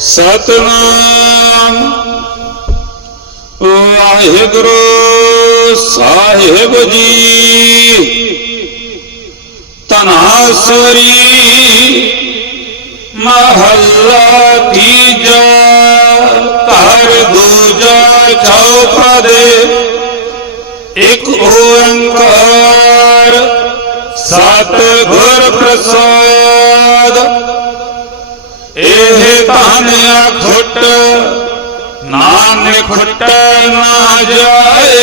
ਸਤਨਾਮ। ਵਾਹਿਗੁਰੂ ਸਾਹਿਬ ਜੀ। ਤਨਾਸਰੀ ਮਹੱਲਾ ਤੀਜਾ ਘਰ ਦੂਜਾ ਚੌਪਦੇ। ਇੱਕ ਓੰਕਾਰ ਸਤ ਗੁਰ ਇਹ ਧਨ ਅਖੁੱਟ ਨਾਨਕ ਖੁੱਟੈ ਨਾ ਜਾਏ।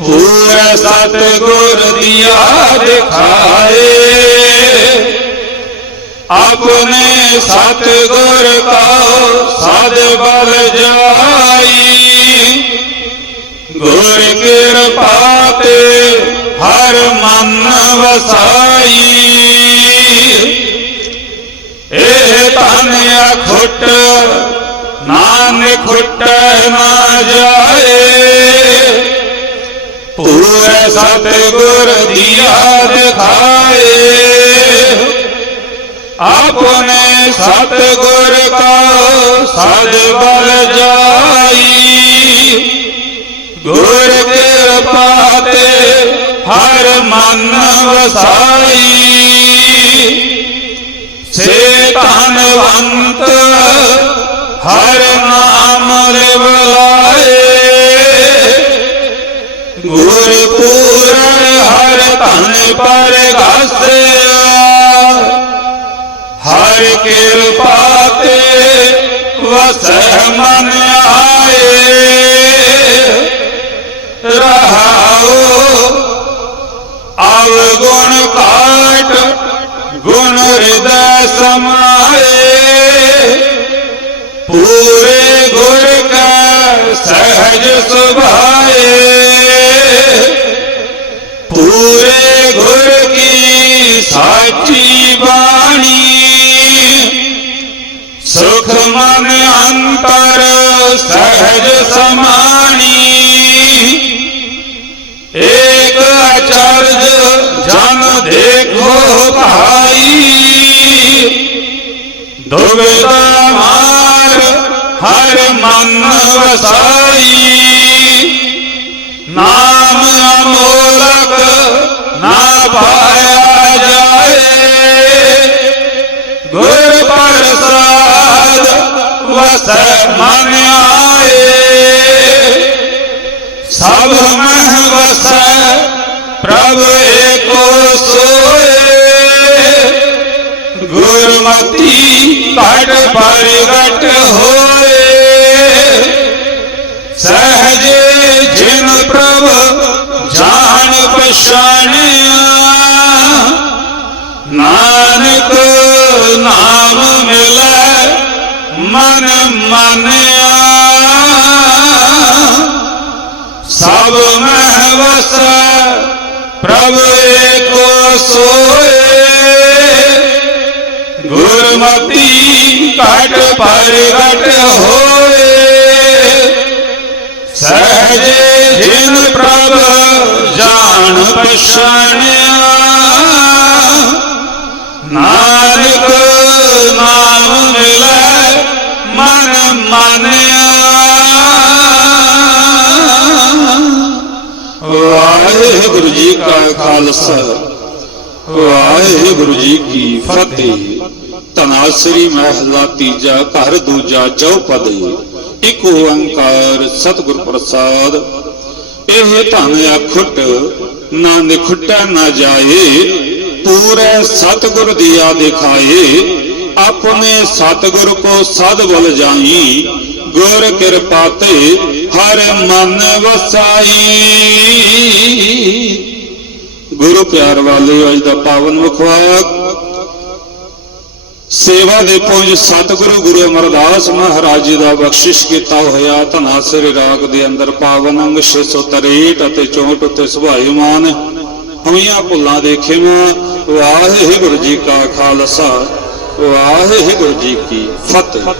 ਹੋਏ ਸਤ ਗੁਰ ਦਿਆ ਦਿਖਾਏ। ਆਪਣੇ ਸਤ ਗੁਰ ਕਾ ਸਦ ਬਲ ਜਾਈ। ਗੁਰ ਕਿਰਪਾ ਤੇ ਹਰ ਮਨ ਵਸਾਈ। ਅਖੁੱਟ ਨਾਨਕ ਖੁੱਟੈ ਨਾ ਜਾਏ। ਪੂਰੇ ਸਤਿਗੁਰ ਗੁਰ ਦਿਆ ਦਿਖਾਏ ਆਪਣੇ ਸਤਿਗੁਰ ਕਾ ਸਦ ਬਲ ਜਾਈ। ਗੁਰ ਕਿਰਪਾ ਤੇ ਹਰ ਮਨ ਵਸਾਈ। ਸੇ ਧਨਵੰਤ ਹਰ ਨਾਮ ਰੇ ਬੁਲਾਏ ਗੁਰ ਪੂਰਨ ਹਰ ਧਨ ਪਰ ਗਾਸਿਆ ਹਰ ਕਿਰਪਾ ਤੇ ਵਸੈ ਮਨ ਆਏ। ਰਹਾਓ ਆਵ ਗੁਣ ਕਾਟ ਗੁਣ ਹਿਰਦੈ ਸਮਾਏ। ਪੂਰੇ ਗੁਰ ਕਾ ਸਹਿਜ ਸੁਭਾਏ। ਪੂਰੇ ਗੁਰ ਕੀ ਸਾਚੀ ਬਾਣੀ। ਸੁਖ ਮਨ ਅੰਤਰ ਸਹਿਜ ਸਮਾਣੀ। ਹਰ ਮਨ ਵਸਾਈ ਨਾਮ ਅਮੋਲਕ ਨਾ ਪਾਇਆ ਜਾਏ। ਗੁਰ ਪ੍ਰਸਾਦ ਵਸੈ ਮਨ ਆਏ। ਸਭ ਮਹ ਵਸੈ ਪ੍ਰਭ ਏਕੋ ਸੋਏ ਘਟ ਪ੍ਰਗਟ ਹੋਏ। ਸਹਜ ਜਿਨ ਪ੍ਰਭ ਜਾਣ ਪਛਾਣਿਆ। ਨਾਨਕ ਨਾਮ ਮਿਲੈ ਮਨ ਮਾਨਿਆ। ਸਭ ਮਹਿ ਵਸੈ ਪ੍ਰਭ ਏਕੋ ਸੋਏ। ਗੁਰਮਤੀ ਘਟ ਪ੍ਰਗਟ ਹੋਏ। ਸਹਜ ਜਿਨ ਪ੍ਰਭ ਜਾਣ ਪਛਾਣਿਆ। ਨਾਨਕ ਨਾਮ ਮਿਲੈ ਮਨ ਮਾਨਿਆ। ਵਾਹਿਗੁਰੂ ਜੀ ਕਾ ਖਾਲਸਾ। ਵਾਹਿਗੁਰੂ ਜੀ ਕੀ ਫਤਿਹ। ਤਨਾਸਰੀ ਮਹਿਲਾ ਤੀਜਾ ਘਰ ਦੂਜਾ ਚੌਪਦੇ ਇਕ ਓੰਕਾਰ ਸਤਿਗੁਰ ਪ੍ਰਸਾਦ। ਇਹ ਧਨ ਅਖੁੱਟ, ਨਾ ਨਿਖੁੱਟਾ, ਨਾ ਜਾਏ। ਪੂਰੇ ਸਤਿਗੁਰ ਦੀਆ ਦਿਖਾਏ। ਆਪਣੇ ਸਤਿਗੁਰ ਕੋ ਸਦ ਬਲ ਜਾਈ। ਗੁਰ ਕਿਰਪਾ ਤੇ ਹਰ ਮਨ ਵਸਾਈ। ਗੁਰੂ ਪਿਆਰ ਵਾਲੇ ਅੱਜ ਦਾ ਪਾਵਨ ਮੁਖਵਾਕ। ਸੇਵਾ ਦੇ ਪੁੰਜ ਸਤਿਗੁਰੂ ਗੁਰੂ ਅਮਰਦਾਸ ਮਹਾਰਾਜ ਜੀ ਦਾ ਬਖਸ਼ਿਸ਼ ਕੀਤਾ ਹੋਇਆ ਧਨਾਸਰੀ ਰਾਗ ਦੇ ਅੰਦਰ ਪਾਵਨ ਅੰਗ 663 ਅਤੇ 64 ਉੱਤੇ ਸੁਭਾਈਮਾਨ ਹੋਈਆਂ ਭੁੱਲਾਂ ਦੇ ਖਿਮਾ, ਵਾਹਿਗੁਰੂ ਜੀ ਕਾ ਖਾਲਸਾ, ਵਾਹਿਗੁਰੂ ਜੀ ਕੀ ਫਤਿਹ।